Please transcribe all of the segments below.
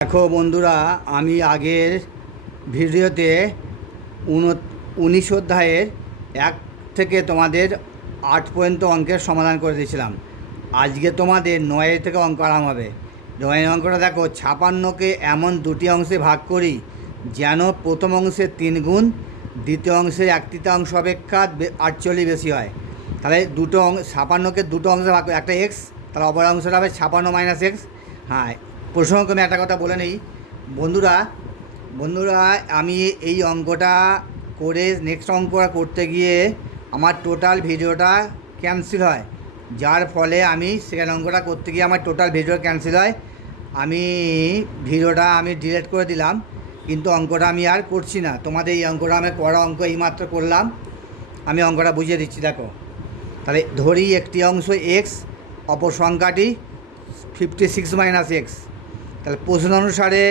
দেখো বন্ধুরা, আমি আগের ভিডিওতে 19 অধ্যায়ের 1 থেকে তোমাদের 8 পর্যন্ত অঙ্কের সমাধান করে দিয়েছিলাম। আজকে তোমাদের 9 থেকে অঙ্ক আরাম হবে। 9 অঙ্কটা দেখো, 56কে এমন দুটি অংশে ভাগ করি যেন প্রথম অংশের 3 গুণ দ্বিতীয় অংশের 1/3 অপেক্ষা 48 বেশি হয়। তাহলে 56কে দুটো অংশে ভাগ করে একটা এক্স, তাহলে অপর অংশটা হবে 56 মাইনাস এক্স। হ্যাঁ, প্রসঙ্গক্রমে একটা কথা বলে নেই বন্ধুরা বন্ধুরা আমি এই অঙ্কটা করে নেক্সট অঙ্কটা করতে গিয়ে আমার টোটাল ভিডিওটা ক্যান্সেল হয়, যার ফলে আমি সেকেন্ড অঙ্কটা করতে গিয়ে আমার টোটাল ভিডিও ক্যান্সেল হয়। ভিডিওটা আমি ডিলিট করে দিলাম, কিন্তু অঙ্কটা আমি আর করছি না। তোমাদের এই অঙ্কটা আমি করা অঙ্ক এইমাত্র করলাম। আমি অঙ্কটা বুঝিয়ে দিচ্ছি, দেখো। তাহলে ধরি একটি অংশ এক্স, অপর সংখ্যাটি 56 মাইনাস এক্স। তাহলে প্রশ্ন অনুসারে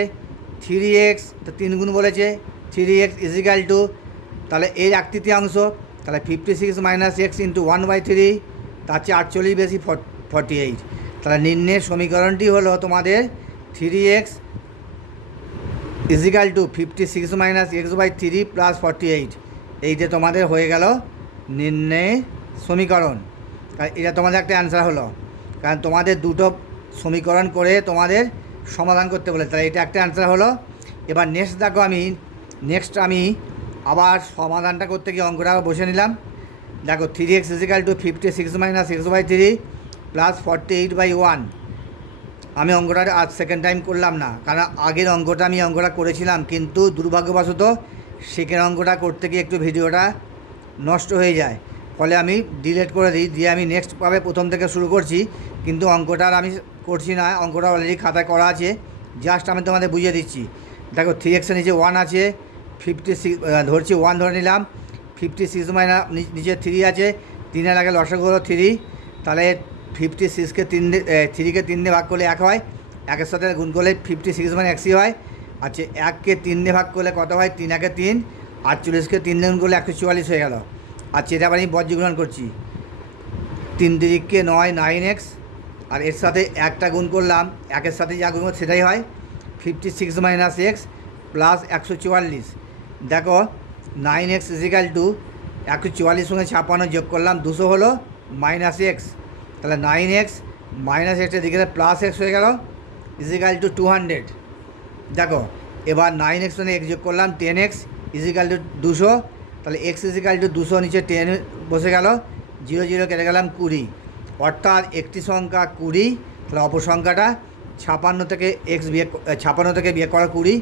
3x, তো 3 গুণ বলেছে, 3x ইজিক্যাল টু, তাহলে এর 1/3, তাহলে 56 মাইনাস এক্স ইন্টু 1/3, তার চেয়ে 48 বেশি 48। তাহলে নিম্নের সমীকরণটি হলো তোমাদের 3x is equal two 56 minus x/3 plus 48। এইটা তোমাদের হয়ে গেল নির্ণয় সমীকরণ। এটা তোমাদের একটা অ্যান্সার হলো, কারণ তোমাদের দুটো সমীকরণ করে তোমাদের সমাধান করতে বলে, তাহলে এটা একটা অ্যান্সার হলো। এবার নেক্সট দেখো, আমি আবার সমাধানটা করতে গিয়ে অঙ্কটা বসে নিলাম। দেখো 3x is equal two 56 minus x/3 plus 48/1। আমি অঙ্কটা আজ সেকেন্ড টাইম করলাম না, কারণ আগের অঙ্কটা করেছিলাম, কিন্তু দুর্ভাগ্যবশত সেকেন্ড অঙ্কটা করতে গিয়ে একটু ভিডিওটা নষ্ট হয়ে যায়, ফলে আমি ডিলিট করে দিই, দিয়ে আমি নেক্সটভাবে প্রথম থেকে শুরু করছি। কিন্তু অঙ্কটা আর আমি করছি না, অঙ্কটা অলরেডি খাতায় করা আছে, জাস্ট আমি তোমাদের বুঝিয়ে দিচ্ছি। দেখো 3x নিচে 1 আছে, 56 ধরছি 1 ধরে নিলাম, 56 মাইনাস নিচে 3 আছে, 3-এর আগে লসাগু হলো 3, তাহলে 56কে 3কে 3 দিয়ে ভাগ করলে 1 হয়, 1-এর সাথে গুণ করলে 56 মানে 100 হয়। আচ্ছা, 1কে 3 দিয়ে ভাগ করলে কত হয়? 3-1 3, 48কে 3 দিয়ে গুণ করলে 144 হয়ে গেল। আচ্ছা, এটা আবার আমি বজ্রগুণন করছি, 3-3-9 9x, আর এর সাথে একটা গুণ করলাম, 1-এর সাথে যা গুণ সেটাই হয় 56 মাইনাস এক্স প্লাস 144। দেখো 9x ইজিক্যাল টু 144 সঙ্গে 56 যোগ করলাম 200 হলো মাইনাস এক্স, তাহলে 9x মাইনাস এক্সের দিকে প্লাস এক্স হয়ে গেল ইজিক্যাল টু 200। দেখো এবার 9x মানে এক্স যোগ করলাম 10x ইজিক্যাল টু 200, তাহলে এক্স ইজিক্যাল টু 200 নিচে 10 বসে গেল, 0 0 কেটে গেলাম 20, অর্থাৎ একটি সংখ্যা 20, তাহলে অপর সংখ্যাটা 56 থেকে বিয়োগ করা 20,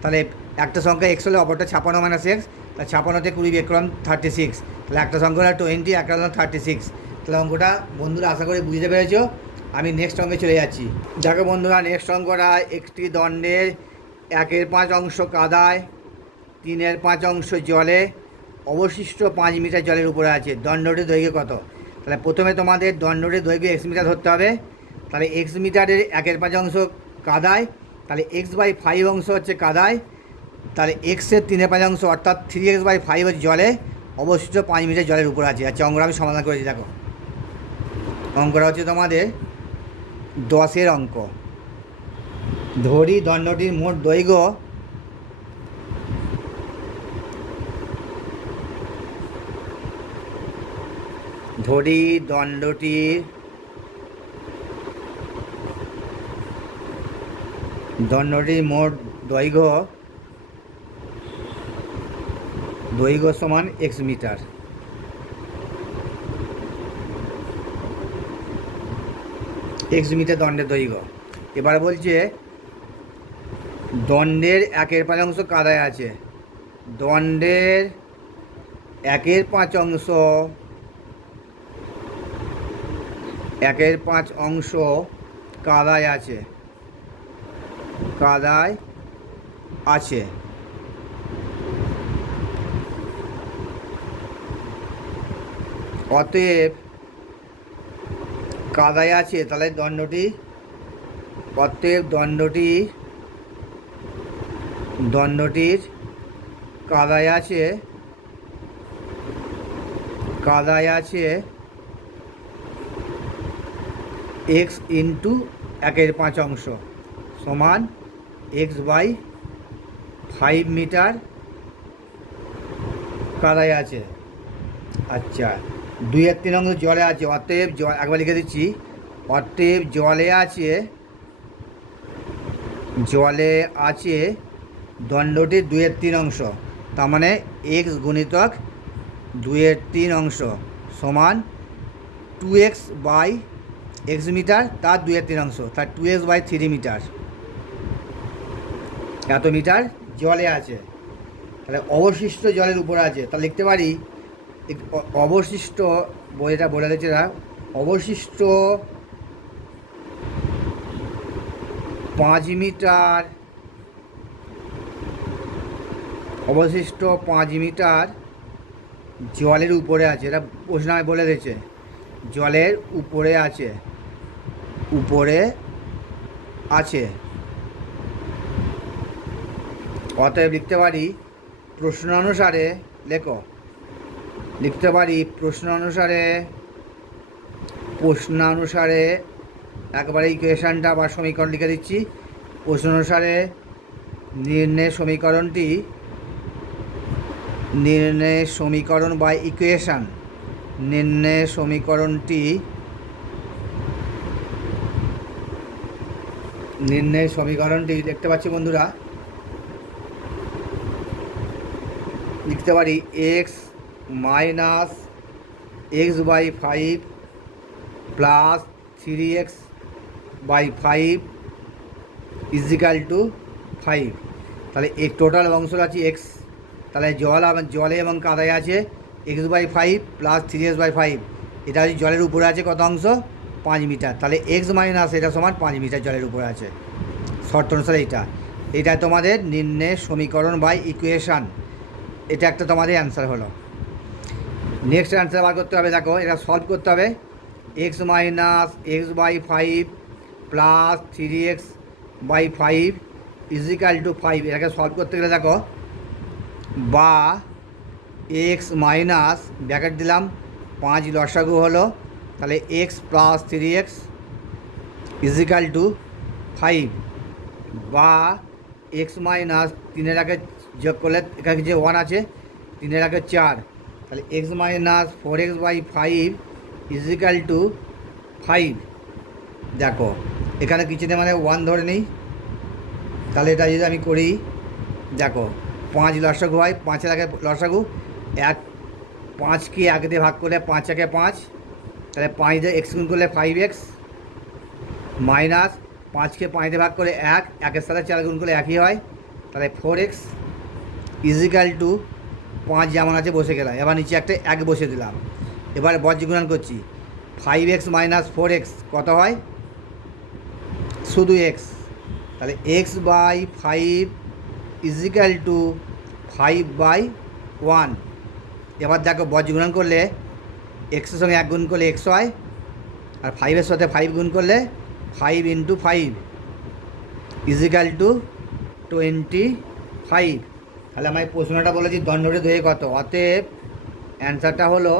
তাহলে একটা সংখ্যা এক্স হলে অপরটা 56 মাইনাস এক্স, তাহলে 56 থেকে 20 বিয়োগ করলাম 36, তাহলে একটা সংখ্যা হলো 20, একটা হলো 36। তাহলে অঙ্কটা বন্ধুরা আশা করি বুঝতে পেরেছো। আমি নেক্সট অঙ্কে চলে যাচ্ছি। দেখো বন্ধুরা, নেক্সট অঙ্কটা একটি দণ্ডের 1/5 অংশ কাদায়, 3/5 অংশ জলে, অবশিষ্ট 5 মিটার জলের উপরে আছে। দণ্ডটির দৈর্ঘ্য কত? তাহলে প্রথমে তোমাদের দণ্ডটির দৈর্ঘ্য এক্স মিটার ধরতে হবে। তাহলে এক্স মিটারের 1/5 অংশ কাদায়, তাহলে x/5 অংশ হচ্ছে কাদায়, তাহলে এক্সের 3/5 অংশ অর্থাৎ 3x/5 হচ্ছে জলে, অবশিষ্ট 5 মিটার জলের উপরে আছে। আচ্ছা, অঙ্কটা আমি সমাধান করেছি। দেখো অঙ্কটা হচ্ছে তোমাদের 10-এর অঙ্ক। ধরি দণ্ডটির মোট দৈর্ঘ্য দণ্ডটির মোট দৈর্ঘ্য সমান এক্স মিটার। এক্স মিটার দণ্ডের দৈর্ঘ্য। এবার বলছে দণ্ডের 1/5 অংশ কাদায় আছে। দণ্ডের 1/5 অংশ কাদায় আছে। অতএব কাদায় আছে, তাহলে দণ্ডটির কাদায় আছে এক্স ইন্টু 1/5 অংশ সমান x/5 মিটার কাদায় আছে। আচ্ছা, 2/3 অংশ জলে আছে, অতএব জল একবার লিখে দিচ্ছি, অতএব জলে আছে দণ্ডটির 2/3 অংশ। তার মানে এক্স গুণিতক 2/3 অংশ সমান 2x/x মিটার, তার 2/3 অংশ, তার 2x/3 মিটার। এত মিটার জলে আছে। তাহলে অবশিষ্ট জলের উপরে আছে, তাহলে লিখতে পারি অবশিষ্ট, বইটা বলে দিচ্ছে না, অবশিষ্ট 5 মিটার, অবশিষ্ট 5 মিটার জলের উপরে আছে। এটা প্রশ্ন আমি বলে দিয়েছে, জলের উপরে আছে, উপরে আছে। অতএব লিখতে পারি প্রশ্ন অনুসারে, লিখতে পারি প্রশ্নানুসারে একবারে ইকুয়েশানটা বা সমীকরণ লিখে দিচ্ছি। প্রশ্ন অনুসারে নির্ণয় সমীকরণ বা ইকুয়েশান, নির্ণয় সমীকরণটি দেখতে পাচ্ছি বন্ধুরা, লিখতে পারি x-x/5 plus 3x/5 is equal two 5। তাহলে এই টোটাল অংশটা আছে এক্স, তাহলে জলে এবং কাদায় আছে x/5 প্লাস 3x/5। এটা হচ্ছে জলের উপরে আছে কত অংশ? 5 মিটার। তাহলে x মাইনাস এটা সমান 5 মিটার জলের উপরে আছে, শর্ত অনুসারে এটা তোমাদের নির্ণয় সমীকরণ বা ইকুয়েশান। এটা একটা তোমাদের অ্যান্সার হলো। নেক্সট অ্যান্সার বার করতে হবে, দেখো এটা সলভ করতে হবে। x-x/5 plus 3x/5 is equal two 5। এটাকে সলভ করতে গেলে দেখো, বা x মাইনাস ব্র্যাকেট দিলাম 5 লসাগু হলো, তাহলে x plus 3x is equal two 5, বা x মাইনাস 3-এর আগে যোগ করলে এখানে যে 1 আছে 3-এর আগে 4, তাহলে x minus 4x/5 is equal two 5। দেখো এখানে কিছু নেই, মানে 1 ধরে নিই। তাহলে এটা যদি আমি করি, দেখো 5 লসাগু হয়, 5-এর আগে লসাগু 1, 5কে 1 দিয়ে ভাগ করলে 5 × 5, তাহলে 5 দিয়ে x গুণ করলে 5x, মাইনাস 5কে 5 দিয়ে ভাগ করে 1, 1-এর সাথে 4 গুণ করলে 1ই হয়, তাহলে 4x ইজিক্যাল টু 5 যেমন আছে বসে গেলাম। এবার নিচে একটা 1 বসে দিলাম। এবার বজ্রগুণন করছি, 5x মাইনাস 4x কত হয়? শুধু x, তাহলে x/5 ইজিক্যাল টু 5/1। এবার দেখো বজ্রগুণন করলে এক্সের সঙ্গে 1 গুণ করলে x হয়, আর 5-এর সাথে 5 গুণ করলে 5 × 5 ইজিক্যাল টু 25। তাহলে আমি প্রশ্নটা বলেছি দণ্ডটির দৈর্ঘ্য কত। অতএব অ্যান্সারটা হলো,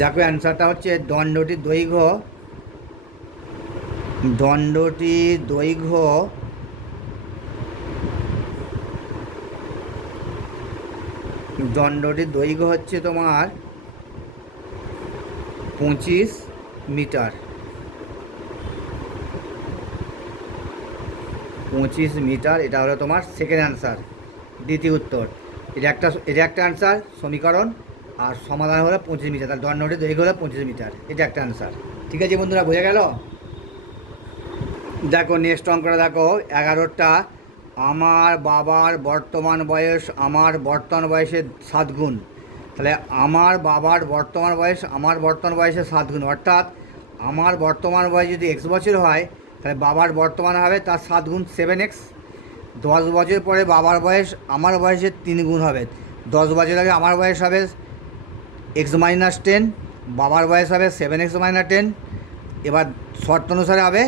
দেখো অ্যান্সারটা হচ্ছে দণ্ডটির দৈর্ঘ্য হচ্ছে তোমার 25 মিটার। 25 মিটার, এটা হলো তোমার সেকেন্ড অ্যান্সার, দ্বিতীয় উত্তর। এটা একটা অ্যান্সার সমীকরণ, আর সমাধান হলো 25 মিটার। তাহলে দণ্ডটির দৈর্ঘ্য হলো 25 মিটার, এটা একটা অ্যান্সার। ঠিক আছে বন্ধুরা, বোঝা গেল? দেখো নেক্সট অঙ্কটা দেখো 11টা। আমার বাবার বর্তমান বয়সের 7 গুণ। তাহলে আমার বাবার বর্তমান বয়স আমার বর্তমান বয়সের 7 গুণ, অর্থাৎ আমার বর্তমান বয়স যদি x বছর হয়, তাহলে বাবার বর্তমান হবে তার 7 গুণ 7x। 10 বছর পরে বাবার বয়স আমার বয়সের 3 গুণ হবে। 10 বছর আগে আমার বয়স হবে x-10, বাবার বয়স হবে 7x-10। এবার শর্ত অনুসারে হবে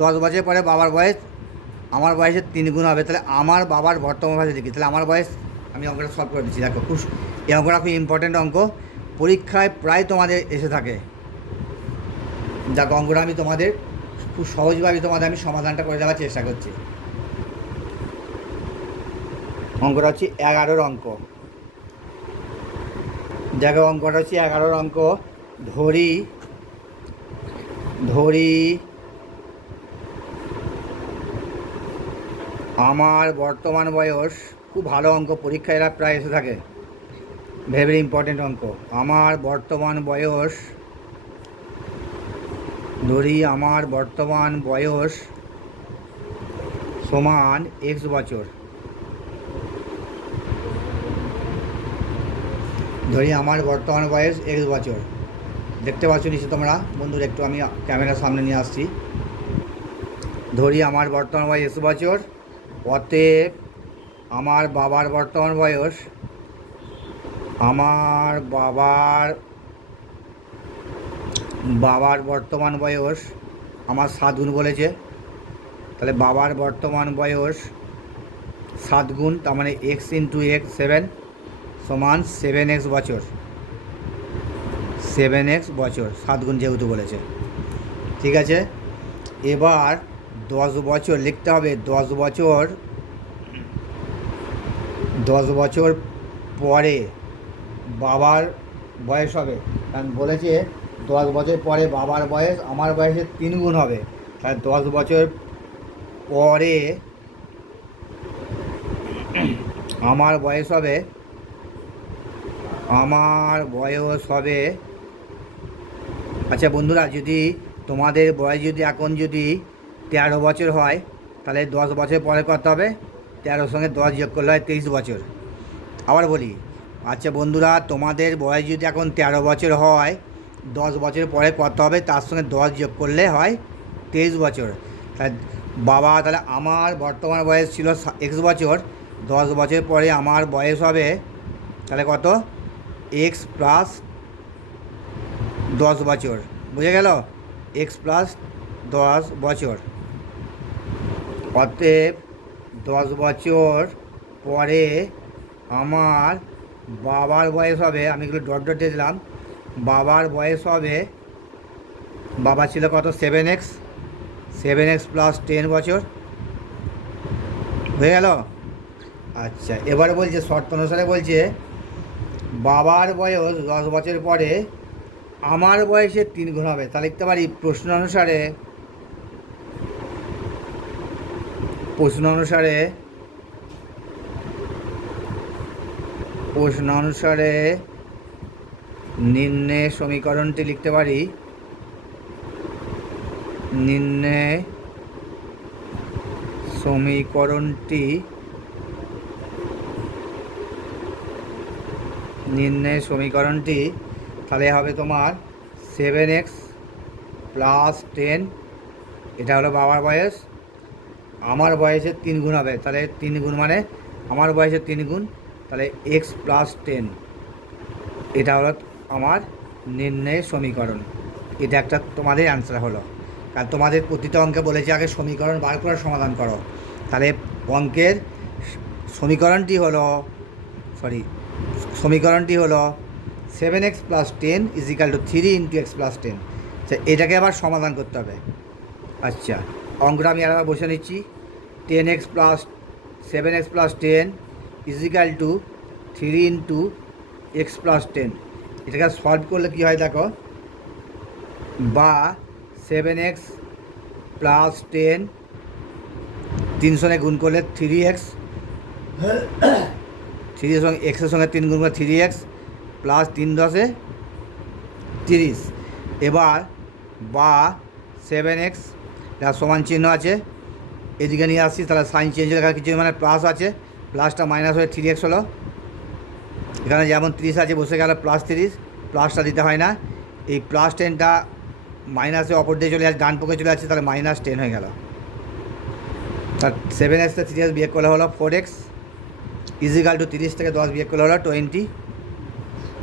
10 বছর পরে বাবার বয়স আমার বয়সের 3 গুণ হবে। তাহলে আমার বাবার বর্তমান বয়সে দেখি, তাহলে আমার বয়স, আমি অঙ্কটা সলভ করে দিচ্ছি। দেখো এই অঙ্কটা খুব ইম্পর্ট্যান্ট অঙ্ক, পরীক্ষায় প্রায় তোমাদের এসে থাকে। দেখো অঙ্কটা আমি তোমাদের খুব সহজভাবে আমি সমাধানটা করে দেওয়ার চেষ্টা করছি। অঙ্কটা হচ্ছে 11-র অঙ্ক। দেখো অঙ্কটা হচ্ছে 11-র অঙ্ক। ধরি ধরি আমার বর্তমান বয়স, খুব ভালো অঙ্ক, পরীক্ষায় এরা প্রায় এসে থাকে, ভেরি ভেরি ইম্পর্টেন্ট অঙ্ক। আমার বর্তমান বয়স, ধরি আমার বর্তমান বয়স সমান এক্স বছর। ধরি আমার বর্তমান বয়স এক্স বছর। দেখতে পাচ্ছ নিশ্চয় তোমরা বন্ধুরা, একটু আমি ক্যামেরার সামনে নিয়ে আসছি। ধরি আমার বর্তমান বয়স এক্স বছর, অতএব আমার বাবার বর্তমান বয়স, আমার বাবার বর্তমান বয়স আমার 7 গুণ বলেছে, তাহলে বাবার বর্তমান বয়স 7 গুণ, তার মানে এক্স ইন্টু এক্স 7 সমান 7x বছর। 7x বছর, 7 গুণ যেহেতু বলেছে, ঠিক আছে। এবার 10 বছর লিখতে হবে। 10 বছর পরে বাবার বয়স হবে, কারণ বলেছে 10 বছর পরে বাবার বয়স আমার বয়সের 3 গুণ হবে, তাহলে 10 বছর পরে আমার বয়স হবে, আচ্ছা বন্ধুরা, যদি তোমাদের বয়স যদি এখন যদি 13 বছর হয়, তাহলে 10 বছর পরে কত হবে? 13-র সঙ্গে 10 যোগ করলে হয় 23 বছর। আবার বলি, আচ্ছা বন্ধুরা, তোমাদের বয়স যদি এখন 13 বছর হয়, 10 বছর পরে কত হবে? তার সঙ্গে 10 যোগ করলে হয় 23 বছর। তাহলে আমার বর্তমান বয়স ছিল এক্স বছর, 10 বছর পরে আমার বয়স হবে তাহলে কত? এক্স প্লাস 10 বছর, বুঝে গেল? এক্স প্লাস 10 বছর। অতএব 10 বছর পরে আমার বাবার বয়স হবে, আমি এগুলো ডট ডট দিয়ে দিলাম, বাবার বয়স হবে, বাবা ছিল কত? 7x প্লাস 10 বছর, হয়ে গেল? আচ্ছা, এবারে বলছে শর্ত অনুসারে বলছে বাবার বয়স 10 বছর পরে আমার বয়সের 3 গুণ হবে। তাহলে লিখতে পারি প্রশ্ন অনুসারে নিম্নে সমীকরণটি লিখতে পারি, নিম্নে সমীকরণটি তাহলে হবে তোমার 7x প্লাস 10, এটা হলো বাবার বয়স, আমার বয়সের 3 গুণ হবে, তাহলে 3 গুণ মানে আমার বয়সের 3 গুণ, তাহলে x প্লাস 10, এটা হলো আমার নির্ণয় সমীকরণ। এটা একটা তোমাদের অ্যান্সার হলো, কারণ তোমাদের প্রতিটা অঙ্কে বলেছে আগে সমীকরণ বার করে সমাধান করো। তাহলে অঙ্কের সমীকরণটি হলো 7x plus 10 equal to 3 into X plus 10। আচ্ছা, এটাকে আবার সমাধান করতে হবে। আচ্ছা, অঙ্কটা আমি আবার বসে নিচ্ছি। 7x plus 10 equal to 3 into X plus 10। এটাকে সলভ করলে কী হয় দেখো, বা 7x প্লাস 10 3 সঙ্গে গুণ করলে 3x, 3 সঙ্গে এক্সের সঙ্গে 3 গুণ করলে 3x প্লাস 3 10 30। এবার বা 7x যার সমান চিহ্ন আছে এদিকে নিয়ে আসছি, তাহলে সাইন চেঞ্জ লেখা কিছু মানে প্লাস আছে, প্লাসটা মাইনাস হয়ে 3x হলো, এখানে যেমন 30 আছে বসে গেল প্লাস 30, প্লাসটা দিতে হয় না, এই প্লাস 10টা মাইনাসে অপর দিয়ে চলে যাচ্ছে, ডান পক্ষে চলে যাচ্ছে, তাহলে মাইনাস 10 হয়ে গেল। তার 7x থেকে 3x বিয়োগ করলে হলো 4x ইজিক্যাল টু 30 থেকে 10 বিয়োগ করলে হলো 20,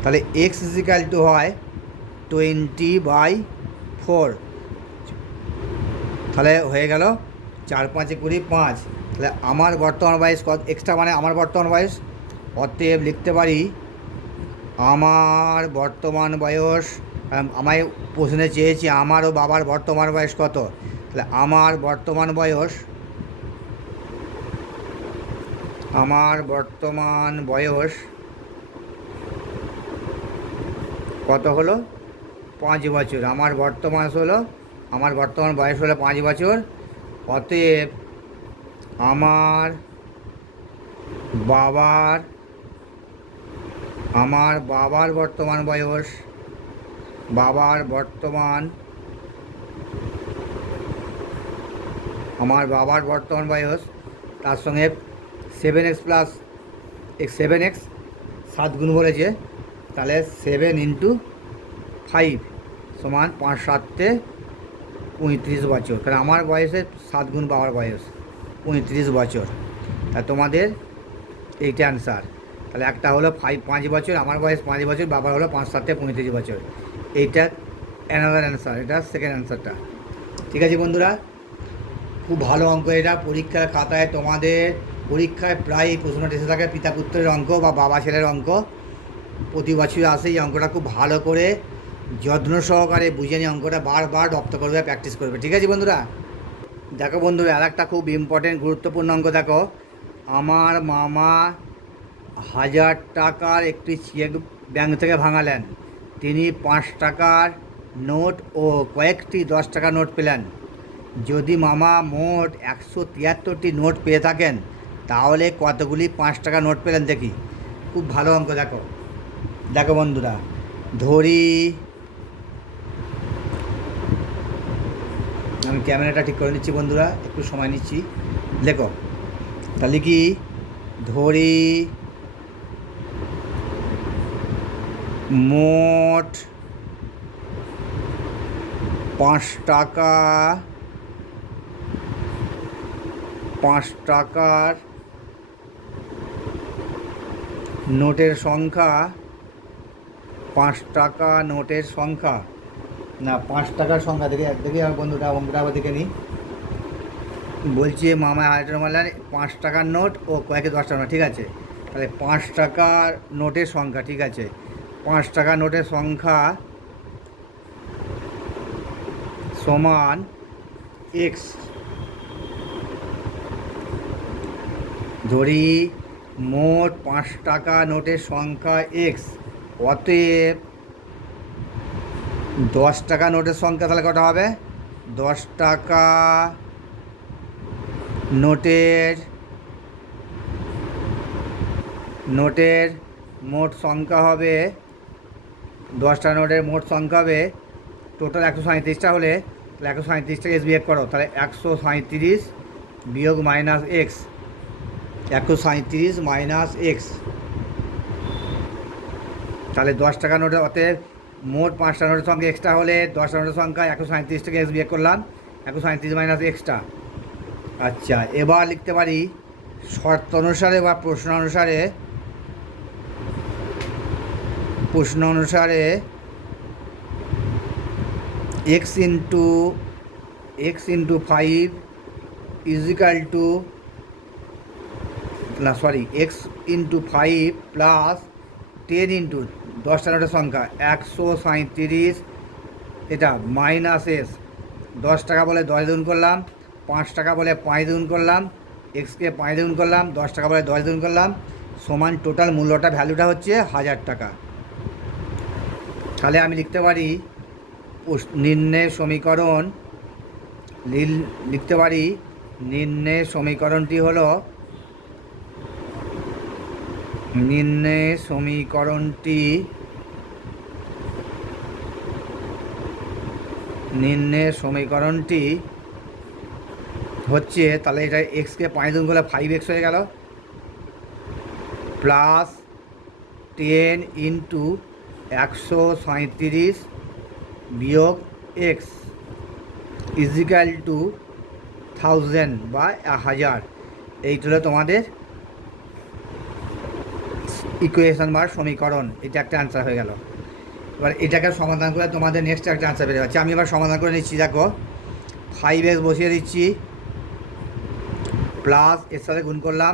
তাহলে x ইজিক্যাল টু হয় 20/4, তাহলে হয়ে গেল 4 5 20 5। তাহলে আমার বর্তমান বয়স কত? এক্সট্রা মানে আমার বর্তমান বয়স, অতএব লিখতে পারি আমার বর্তমান বয়স, আমায় প্রশ্নে চেয়েছি আমার ও বাবার বর্তমান বয়স কত, তাহলে আমার বর্তমান বয়স আমার বর্তমান বয়স কত হলো? 5 বছর। আমার বর্তমান বয়স হলো 5 বছর। অতএব আমার বাবার বর্তমান বয়স, আমার বাবার বর্তমান বয়স, তার সঙ্গে 7x প্লাস 7x 7 গুণ বলেছে, তাহলে 7 × 5 সমান 5 7 35 বছর। কারণ আমার বয়সে 7 গুণ বাবার বয়স 35 বছর। তা তোমাদের এইটা অ্যান্সার। তাহলে একটা হলো 5 বছর, আমার বয়স 5 বছর, বাবার হলো 5 7 35 বছর। এইটা অ্যানাদার অ্যান্সার, এটা সেকেন্ড অ্যান্সারটা। ঠিক আছে বন্ধুরা, খুব ভালো অঙ্ক এটা। পরীক্ষার খাতায় তোমাদের পরীক্ষায় প্রায় প্রশ্নটা এসে থাকে পিতা পুত্রের অঙ্ক বা বাবা ছেলের অঙ্ক, প্রতি বছর আসে। এই অঙ্কটা খুব ভালো করে যত্ন সহকারে বুঝে নিয়ে অঙ্কটা বারবার রপ্ত করবে, প্র্যাকটিস করবে। ঠিক আছে বন্ধুরা? দেখো বন্ধুরা, আর একটা খুব ইম্পর্টেন্ট গুরুত্বপূর্ণ অঙ্ক দেখো। আমার মামা 1000 টাকার একটি চেক ব্যাংক থেকে ভাঙালেন। তিনি 5 টাকার নোট ও কয়েকটি 10 টাকার নোট পেলেন। যদি মামা মোট 173টি নোট পেয়ে থাকেন, তাহলে কতগুলি 5 টাকা নোট পেলেন দেখি। খুব ভালো অঙ্ক। দেখো দেখো বন্ধুরা, ধরি, আমি ক্যামেরাটা ঠিক করে নিচ্ছি বন্ধুরা, একটু সময় নিচ্ছি। দেখো তাহলে কি, ধরি মোট 5 টাকার নোটের সংখ্যা, 5 টাকা নোটের সংখ্যা, না 5 টাকার সংখ্যা দেখে বন্ধুরা অঙ্কটা আবার দেখে নিই। বলছি মামা 1000 টাকা মারলেন, 5 টাকার নোট ও কয়েকে 10 টাকা নোট। ঠিক আছে, তাহলে 5 টাকার নোটের সংখ্যা, ঠিক আছে, 5 টাকার নোটের সংখ্যা সমান এক্স। ধরি মোট 5 টাকা নোটের সংখ্যা এক্স, অতএব 10 টাকা নোটের সংখ্যা তাহলে কটা হবে? 10 টাকা নোটের মোট সংখ্যা হবে, 10 টাকা নোটের মোট সংখ্যা হবে টোটাল 137টা হলে, তাহলে 137টাকে এক্স বিয়োগ করো, তাহলে 137 বিয়োগ মাইনাস এক্স, 137 মাইনাস এক্স। তাহলে 10 টাকা নোটের, অতএব মোট 5 টাকা নোটের সংখ্যা এক্সট্রা হলে 10 টাকা নোটের সংখ্যা 137টাকে এক্স বিয়োগ করলাম, 137 মাইনাস এক্সট্রা। আচ্ছা, এবার লিখতে পারি শর্ত অনুসারে বা প্রশ্ন অনুসারে এক্স ইন্টু 5 ইজিক্যাল টু, না sorry, x into 5 plus 10 into 10 টাকা নোটের সংখ্যা 137, এটা মাইনাস এস। 10 টাকা বলে 10 গুণ করলাম, 5 টাকা বলে 5 গুণ করলাম, এক্সকে 5 গুণ করলাম, 10 টাকা বলে 10 গুণ করলাম, সমান টোটাল মূল্যটা ভ্যালুটা হচ্ছে 1000 টাকা। তাহলে আমি লিখতে পারি নির্ণয়ের সমীকরণটি হলো, নির্ণয়ের সমীকরণটি হচ্ছে, তাহলে এটা এক্সকে 5 গুণ করলে 5x হয়ে গেল, প্লাস 10 ইন্টু 137 বিয়োগ এক্স ইজিক্যাল টু 1000 বা 1000। এইটা হলো তোমাদের ইকুয়েশন বা সমীকরণ। এটা একটা অ্যান্সার হয়ে গেল। এবার এটাকে সমাধান করে তোমাদের নেক্সট একটা অ্যান্সার বেরিয়ে যাচ্ছে। আমি এবার সমাধান করে নিচ্ছি। দেখো 5x বসিয়ে দিচ্ছি, প্লাস এর সাথে গুণ করলাম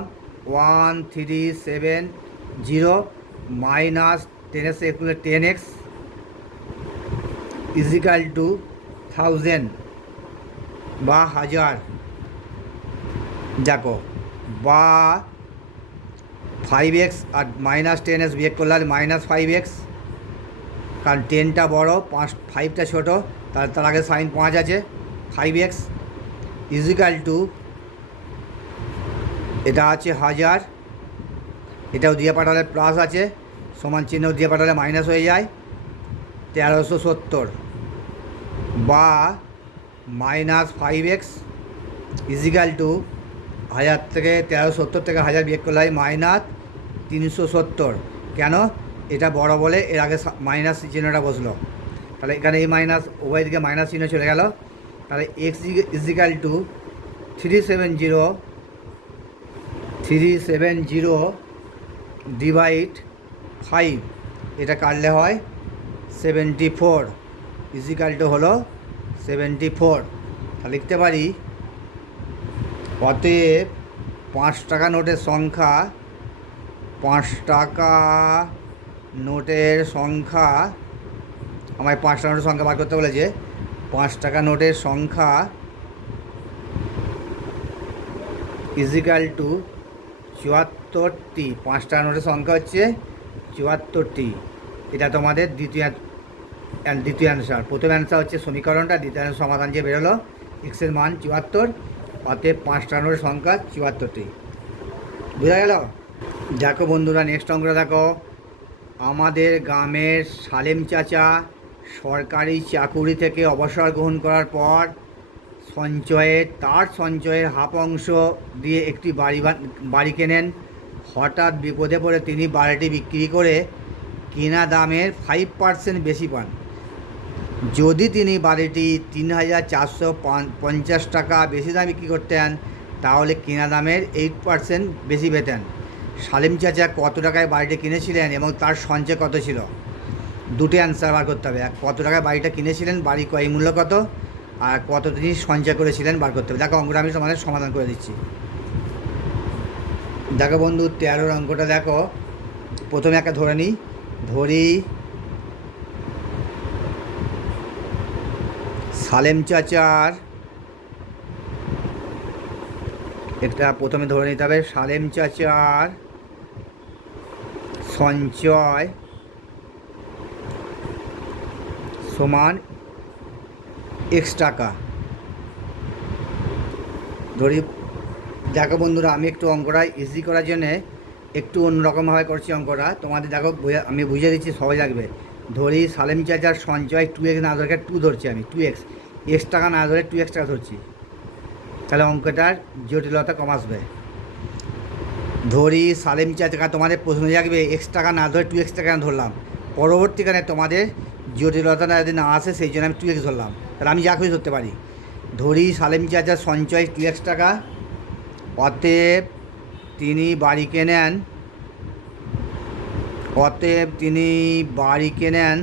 1370 মাইনাস 10 এর 10x ইজিক্যাল টু 1000 বা 1000। দেখো বা 5x আর -10s বিয়োগ করলে -5x, কারণ 10টা বড় 5টা ছোটো, তার আগে সাইন 5 আছে, 5x ইজিক্যাল টু, এটা আছে 1000, এটাও দিয়ে পাঠালে প্লাস আছে, সমান চিহ্ন দিয়ে পাঠালে মাইনাস হয়ে যায়, 1370, বা -5x ইজিক্যাল টু 1000 থেকে 1370 থেকে 1000 বিয়োগ করলে হয় -370। কেন? এটা বড় বলে এর আগে মাইনাস চিহ্নটা বসলো, তাহলে এখানে এই মাইনাস উভয় দিকে মাইনাস চিহ্ন চলে গেল। তাহলে এক্স ইজিক্যাল টু 370 ডিভাইড 5, এটা কাটলে হয় 74 ইজিক্যাল টু হলো 74। তাহলে লিখতে পারি অতএব 5 টাকা নোটের সংখ্যা, 5 টাকা নোটের সংখ্যা, আমায় 5 টাকা নোটের সংখ্যা বার করতে বলেছে, 5 টাকা নোটের সংখ্যা ইজিক্যাল টু 74টি। 5 টাকা নোটের সংখ্যা হচ্ছে 74টি। এটা তোমাদের দ্বিতীয় অ্যান্সার। প্রথম অ্যান্সার হচ্ছে সমীকরণটা, দ্বিতীয় অ্যান্সার সমাধান যে বেরোলো এক্সের মান 74, অতএব 5 টাকা নোটের সংখ্যা 74টি। বোঝা গেল? দেখো বন্ধুরা, নেক্সট অঙ্কটা দেখো। আমাদের গ্রামের সালেম চাচা সরকারি চাকুরি থেকে অবসর গ্রহণ করার পর তার সঞ্চয়ের হাফ অংশ দিয়ে একটি বাড়ি কেনেন। হঠাৎ বিপদে পড়ে তিনি বাড়িটি বিক্রি করে কেনা দামের 5% বেশি পান। যদি তিনি বাড়িটি 3450 টাকা বেশি দামে বিক্রি করতেন, তাহলে কেনা দামের 8% বেশি পেতেন। সালিম চাচা কত টাকায় বাড়িটা কিনেছিলেন এবং তার সঞ্চয় কত ছিল? দুটো অ্যান্সার বার করতে হবে। কত টাকায় বাড়িটা কিনেছিলেন, বাড়ি ক্রয় মূল্য কত, আর কত তিনি সঞ্চয় করেছিলেন বার করতে হবে। দেখো অঙ্কটা আমি তোমাদের সমাধান করে দিচ্ছি। দেখো বন্ধু, 13 অঙ্কটা দেখো। প্রথমে একটা ধরি সালেম চাচার, একটা প্রথমে ধরে নিতে হবে সালেম চাচার সঞ্চয় সমান x টাকা। ধরি, দেখো বন্ধুরা, আমি একটু অঙ্কটা ইজি করার জন্যে একটু অন্যরকমভাবে করছি অঙ্কটা, তোমাদের দেখো আমি বুঝিয়ে দিচ্ছি, সহজ লাগবে। ধরি সালেম চাচার সঞ্চয় 2x না ধরে 2 ধরছি আমি, 2x, x টাকা না ধরে 2x টাকা ধরছি, তাহলে অঙ্কটার জটিলতা কম আসবে। ধরি সালেম চাচা, তোমাদের প্রশ্ন থাকবে x টাকা না ধরে 2x টাকা ধরলাম, পরবর্তীকালে তোমাদের জটিলতাটা যদি না আসে সেই জন্য আমি 2x ধরলাম, তাহলে আমি যা খুশি ধরতে পারি। ধরি সালেম চাচার সঞ্চয় 2x টাকা, অতএব তিনি বাড়ি কেনেন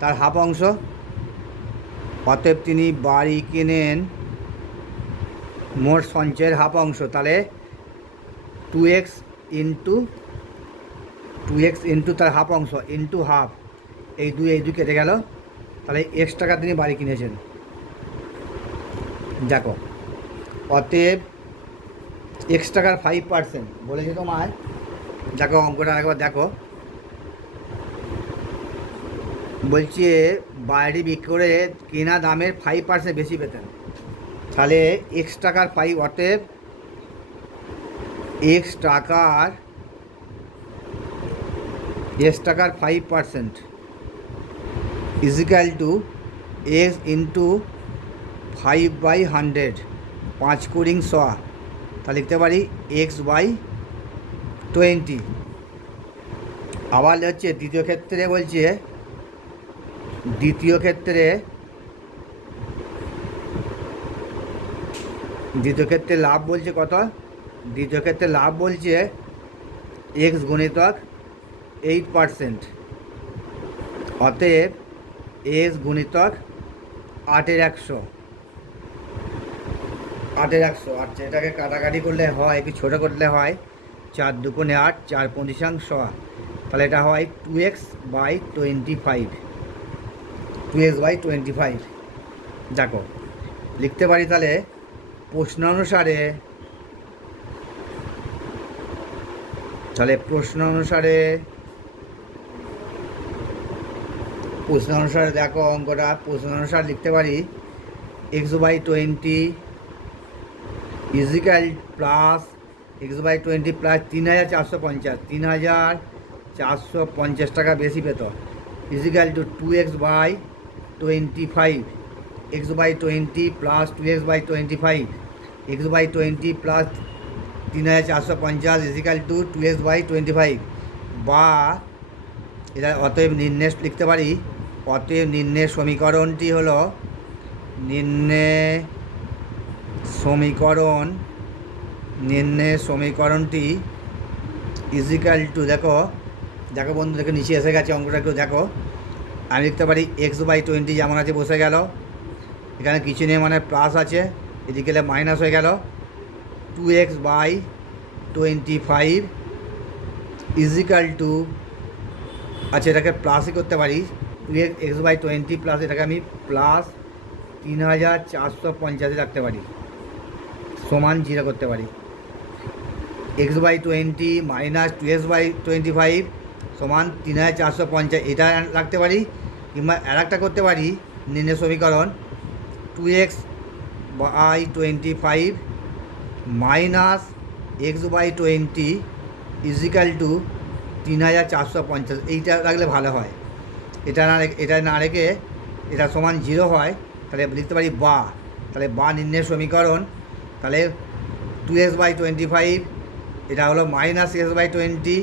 তার হাফ অংশ, অতএব তিনি বাড়ি কেনেন মোট সঞ্চয়ের হাফ অংশ। তাহলে 2x ইন্টু তার হাফ অংশ ইন্টু হাফ, এই দুই কেটে গেল, তাহলে x টাকা তিনি বাড়ি কিনেছেন। দেখো অতএব x টাকার 5% বলেছে তোমায়। দেখো অঙ্কটা একবার দেখো, বলছে বাড়ি বিক্রি করে কেনা দামের 5% বেশি পেতেন, তাহলে x টাকার 5, অতএব x টাকার 5% ইজিক্যাল টু x ইন্টু 5/100, 5 কুড়ি 100, তা লিখতে পারি x/20। আবার হচ্ছে দ্বিতীয় ক্ষেত্রে লাভ বলছে কত? দ্বিতীয় ক্ষেত্রে লাভ বলছে x গুণিতক 8%, অতএব x গুণিতক 8/100। আচ্ছা, এটাকে কাটাকাটি করলে হয়, একটু ছোটো করলে হয় 4 দুগুণে 8, 4 পঁচিশাং 100, তাহলে এটা হয় 2x/25। দেখো লিখতে পারি, তাহলে প্রশ্ন অনুসারে তাহলে প্রশ্ন অনুসারে দেখো অঙ্কটা প্রশ্ন অনুসারে লিখতে পারি x/20 is equal plus x/20 plus 3,450 3,450 টাকা বেশি পেত equal to 2x/25 x/20 plus 2x/25 x/20 plus 3,450 equal to 2x/25 বা এটা অতএব নির্ণয় লিখতে পারি অতএব নির্ণয়ের সমীকরণটি হলো নির্ণয়ের সমীকরণটি ইজিক্যাল টু দেখো বন্ধু দেখো নিচে এসে গেছে অঙ্কটা একটু দেখো আমি লিখতে পারি x/20 যেমন আছে বসে গেল এখানে কিছু নেই মানে প্লাস আছে এদিকে মাইনাস হয়ে গেল 2x/25 ইজিক্যাল টু আচ্ছা এটাকে প্লাসই করতে পারি 2x/20 প্লাস এটাকে আমি প্লাস 3,450 রাখতে পারি সমান 0 করতে পারি x/20 মাইনাস 2x/25 সমান 3,450 এটা রাখতে পারি কিংবা আর একটা করতে পারি নির্ণয় সমীকরণ 2x/25 minus x/20 is equal two 3,450 এইটা রাখলে ভালো হয় এটা না রেখে এটা সমান 0 হয় তাহলে লিখতে পারি তাহলে নির্ণয়ের সমীকরণ তাহলে 2x/25 এটা হলো মাইনাস x/20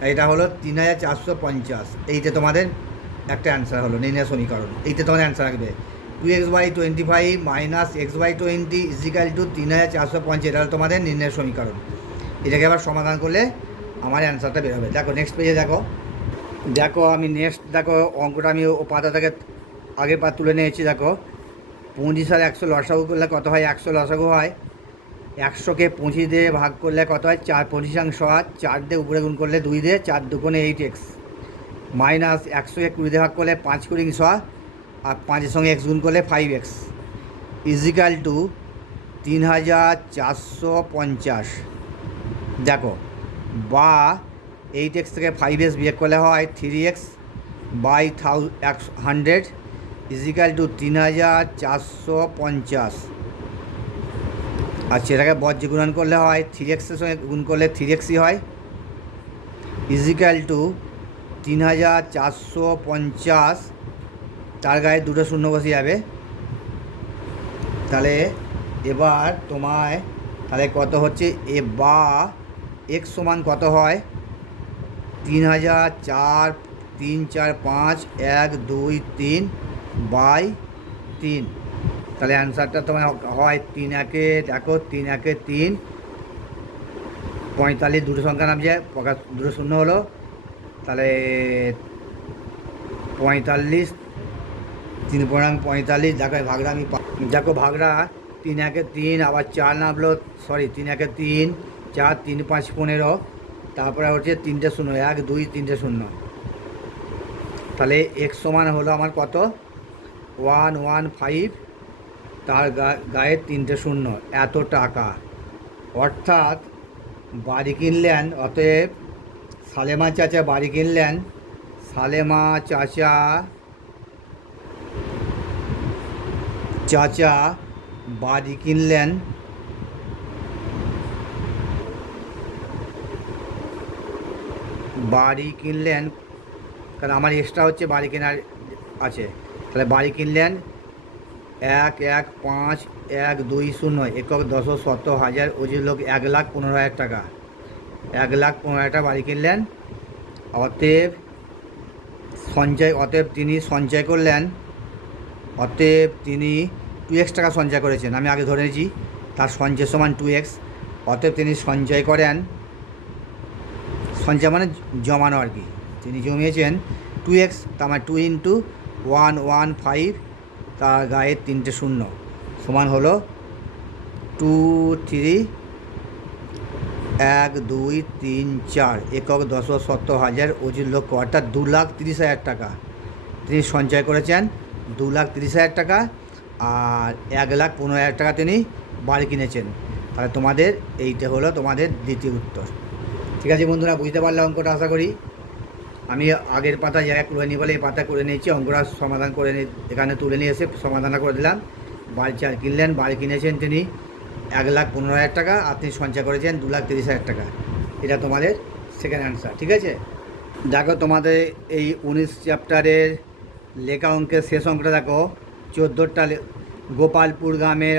আর এটা হলো 3,450 এইটা তোমাদের একটা অ্যান্সার হলো নির্ণয় সমীকরণ এইটা তোমাদের অ্যান্সার রাখবে 2x/25 minus x/20 is equal two 3,450 এটা হলো তোমাদের নির্ণয় সমীকরণ এটাকে আবার সমাধান করলে আমার অ্যান্সারটা বেরোবে দেখো নেক্সট পেজে দেখো আমি নেক্সট অঙ্কটা আমি ও পাতা থেকে আগের পা তুলে নিয়েছি দেখো 25 আর 100 লসাগু করলে কত হয় 100 লসাগু হয় 100কে 25 দিয়ে ভাগ করলে কত হয় 4 25 হয় 4 দিয়ে উপরে গুণ করলে 2 দিয়ে 4 2 8x মাইনাস 100কে 20 দিয়ে ভাগ করলে 5 20 আর 5-এর সঙ্গে x গুণ করলে 5x ইজিক্যাল টু 3,450 দেখো বা 8x থেকে 5x বিয়োগ করলে হয় 3x/100 ইজিক্যাল টু 3,450 আর সেটাকে বজ্র গুণন করলে হয় 3x-এর সঙ্গে গুণ করলে 3xই হয় ইজিক্যাল টু 3,450 তার গায়ে দুটো শূন্য বসে যাবে তাহলে এবার তোমায় তাহলে কত হচ্ছে বা x সমান কত হয় 3,004 3 4 5 1 2 3/3 তাহলে অ্যান্সারটা তোমার হয় 3-1 দেখো 3-1 3 45 দুটো সংখ্যা নামছে দুটো শূন্য হলো তাহলে 45 3.45 দেখো ভাগরা ভাগরা 3-1 3 আবার 4 নামলো সরি 3-1 3 4 3 5 15 তারপরে হচ্ছে 3টে শূন্য 1 2 3টে শূন্য তাহলে x সমান হলো আমার কত 115 তার গায়ে 3টে শূন্য এত টাকা অর্থাৎ বাড়ি কিনলেন অতএব সালেমা চাচা বাড়ি কিনলেন সালেমা চাচা বাড়ি কিনলেন কারণ আমার এক্সট্রা হচ্ছে বাড়ি কেনার আছে তাহলে বাড়ি কিনলেন 1 1 5 1 2 0 একক দশ শত হাজার অজির লোক 1,15,000 টাকা 1,15,000 টাকা বাড়ি কিনলেন অতএব তিনি সঞ্চয় করলেন অতএব তিনি 2x টাকা সঞ্চয় করেছেন আমি আগে ধরে নিয়েছি তার সঞ্চয় সমান 2x অতএব তিনি সঞ্চয় করেন সঞ্চয় মানে জমানো আর কি তিনি জমিয়েছেন 2x তার মানে 2 × 115 তার গায়ে 3টে শূন্য সমান হলো 2 3 1 2 3 4 একক দশ শত হাজার অজির লক্ষ অর্থাৎ 2,30,000 টাকা তিনি সঞ্চয় করেছেন 2,30,000 টাকা আর 1,15,000 টাকা তিনি বাড়ি কিনেছেন তাহলে তোমাদের এইটা হলো তোমাদের দ্বিতীয় উত্তর ঠিক আছে বন্ধুরা, বুঝতে পারলে অঙ্কটা আশা করি। আমি আগের পাতা জায়গায় করে নিই বলে এই পাতা করে নিয়েছি, অঙ্কটা সমাধান করে নিয়ে এখানে তুলে নিয়ে এসে সমাধানটা করে দিলাম। বাড়ি চাল কিনলেন, বাড়ি কিনেছেন তিনি 1,15,000 টাকা, আপনি সঞ্চয় করেছেন 2,30,000 টাকা। এটা তোমাদের সেকেন্ড অ্যান্সার। ঠিক আছে, দেখো তোমাদের এই 19 চ্যাপ্টারের লেখা অঙ্কের শেষ অঙ্কটা দেখো। 14টা গোপালপুর গ্রামের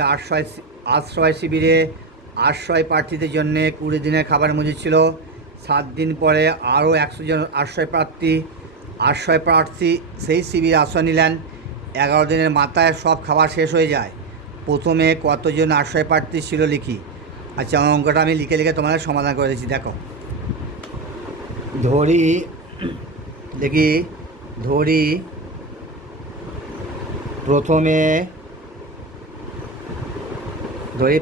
আশ্রয় শিবিরে আশ্রয় প্রার্থীদের জন্য 20 দিনের খাবার মজুদ ছিল। 7 দিন পরে আরও 100 জন আশ্রয় প্রার্থী সেই শিবিরে আশ্রয় নিলেন। 11 দিনের মাথায় সব খাবার শেষ হয়ে যায়। প্রথমে কতজন আশ্রয় প্রার্থী ছিল লিখি। আচ্ছা, আমার অঙ্কটা আমি লিখে লিখে তোমাদের সমাধান করে দিচ্ছি। দেখো, ধরি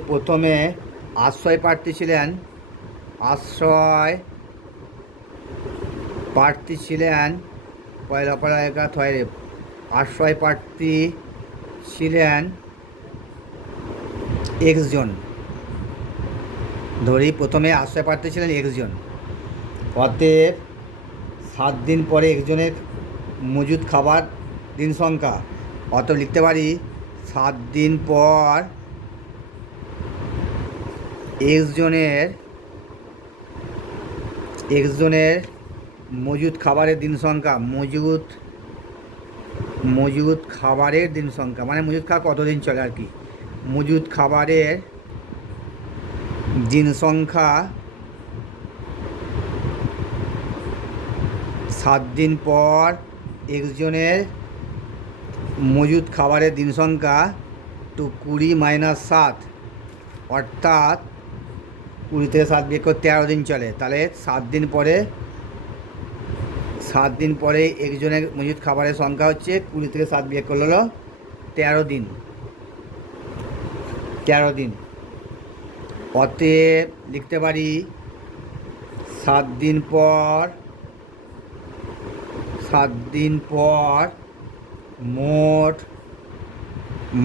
প্রথমে আশ্রয় প্রার্থী ছিলেন 1 জন। ধরি প্রথমে আশ্রয় প্রার্থী ছিলেন 1 জন। অতএব 7 দিন পরে একজনের মজুদ খাবার দিন সংখ্যা। অতএব লিখতে পারি 7 দিন পর একজনের মজুদ খাবারের দিন সংখ্যা। মজুদ খাবারের দিন সংখ্যা মানে মজুদ খাওয়া কতদিন চলে আর কি। মজুদ খাবারের দিন সংখ্যা 7 দিন পর একজনের মজুদ খাবারের দিন সংখ্যা 20 - 7, অর্থাৎ 20 থেকে 7 বিয়োগ করে 13 দিন চলে। তাহলে 7 দিন পরে একজনের মজুদ খাবারের সংখ্যা হচ্ছে 20 থেকে 7 বিয়োগ করলে হলো 13 দিন। অতএব লিখতে পারি 7 দিন পর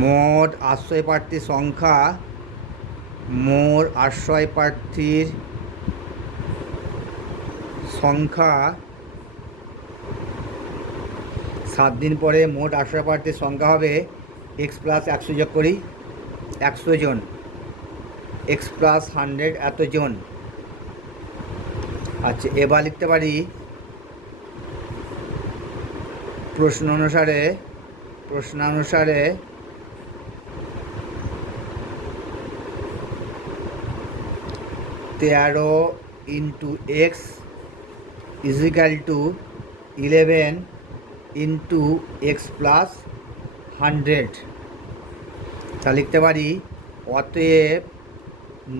মোট আশ্রয় প্রার্থীর সংখ্যা, মোট আশ্রয় প্রার্থীর সংখ্যা 7 দিন পরে মোট আশ্রয় প্রার্থীর সংখ্যা হবে x + 100 যোগ করি 100 জন, x + 100 এতজন। আচ্ছা, এবার লিখতে পারি প্রশ্ন অনুসারে 13 × x = 11 × x + 100। তা লিখতে পারি অতএব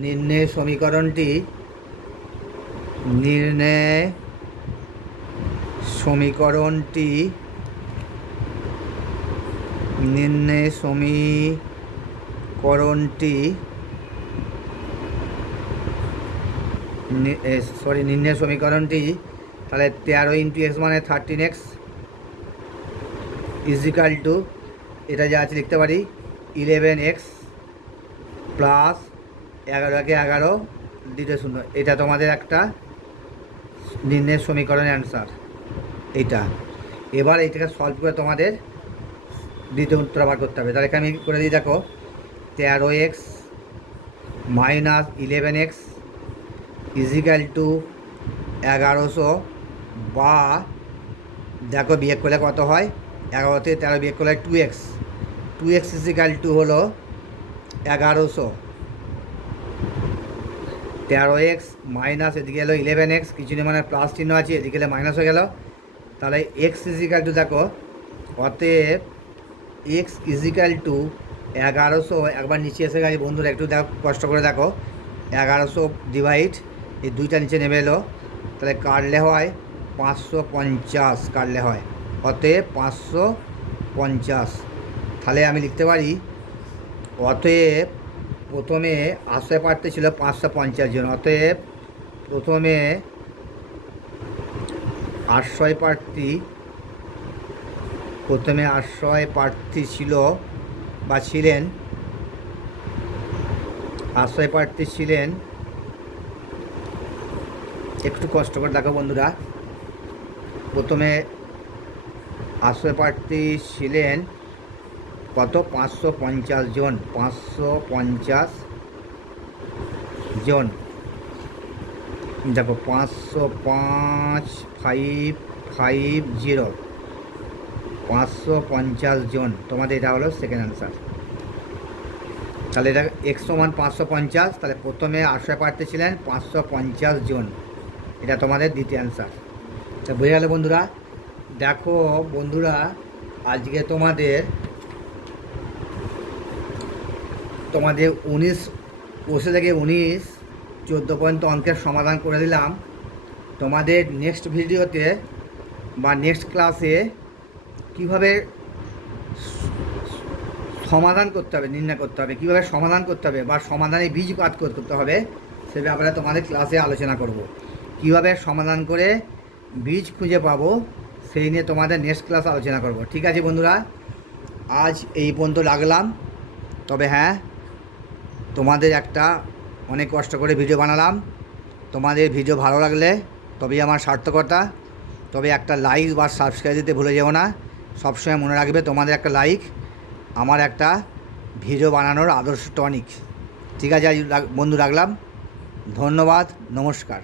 নির্ণয় সমীকরণটি তাহলে 13 × x মানে 13x = এটা যা আছে লিখতে পারি 11x + 11 × 11 দ্বিতীয় শূন্য। এটা তোমাদের একটা নির্ণয় সমীকরণের অ্যান্সার এইটা। এবার এইটাকে সলভ করে তোমাদের দ্বিতীয় উত্তর বার করতে হবে। তাহলে আমি করে দিই, দেখো 13x - 11x = 1100, বা দেখো বিয়োগ করলে কত হয়, 11 থেকে 13 বিয়োগ করলে 2x = হলো 1100। 13x মাইনাস এদিকে এলো 11x, কিছু নেই মানে প্লাস চিহ্ন আছে, এদিকে এলে মাইনাস হয়ে গেল। তাহলে x = দেখো অতএব x = 1100। একবার নিচে এসে গেছে বন্ধুরা, একটু দেখো, কষ্ট করে দেখো। 1100 ডিভাইড এই দুইটা নিচে নেমে এলো, তাহলে কাটলে হয় 550, কাটলে হয় অতএব 550। তাহলে আমি লিখতে পারি অতএব প্রথমে আশ্রয় প্রার্থী ছিল 550 জন। অতএব প্রথমে আশ্রয় প্রার্থী ছিল বা ছিলেন 550 একটু কষ্ট করে দেখো বন্ধুরা। প্রথমে আশ্রয় প্রার্থী ছিলেন কত, 550 জন, 550 জন। দেখো 50550, 550 জন তোমাদের, এটা হলো সেকেন্ড অ্যান্সার। তাহলে এটা x সমান 550, তাহলে প্রথমে আশ্রয় প্রার্থী ছিলেন 550 জন, এটা তোমাদের দ্বিতীয় অ্যান্সার। তা বুঝে গেল বন্ধুরা। দেখো বন্ধুরা, আজকে তোমাদের 19 বসে থেকে 19, 14 পর্যন্ত অঙ্কের সমাধান করে দিলাম। তোমাদের নেক্সট ভিডিওতে বা নেক্সট ক্লাসে কীভাবে সমাধান করতে হবে, নির্ণয় করতে হবে, কীভাবে সমাধান করতে হবে বা সমাধানে বীজ কাজ করতে হবে, সে ব্যাপারে তোমাদের ক্লাসে আলোচনা করব। কীভাবে সমাধান করে বীজ খুঁজে পাবো সেই নিয়ে তোমাদের নেক্সট ক্লাস আলোচনা করব। ঠিক আছে বন্ধুরা, আজ এই পর্যন্ত রাখলাম। তবে হ্যাঁ, তোমাদের একটা অনেক কষ্ট করে ভিডিও বানালাম। তোমাদের ভিডিও ভালো লাগলে তবেই আমার সার্থকতা। তবে একটা লাইক বা সাবস্ক্রাইব দিতে ভুলে যেও না। সবসময় মনে রাখবে, তোমাদের একটা লাইক আমার একটা ভিডিও বানানোর আদর্শ টনিক। ঠিক আছে, আজ বন্ধু রাখলাম। ধন্যবাদ, নমস্কার।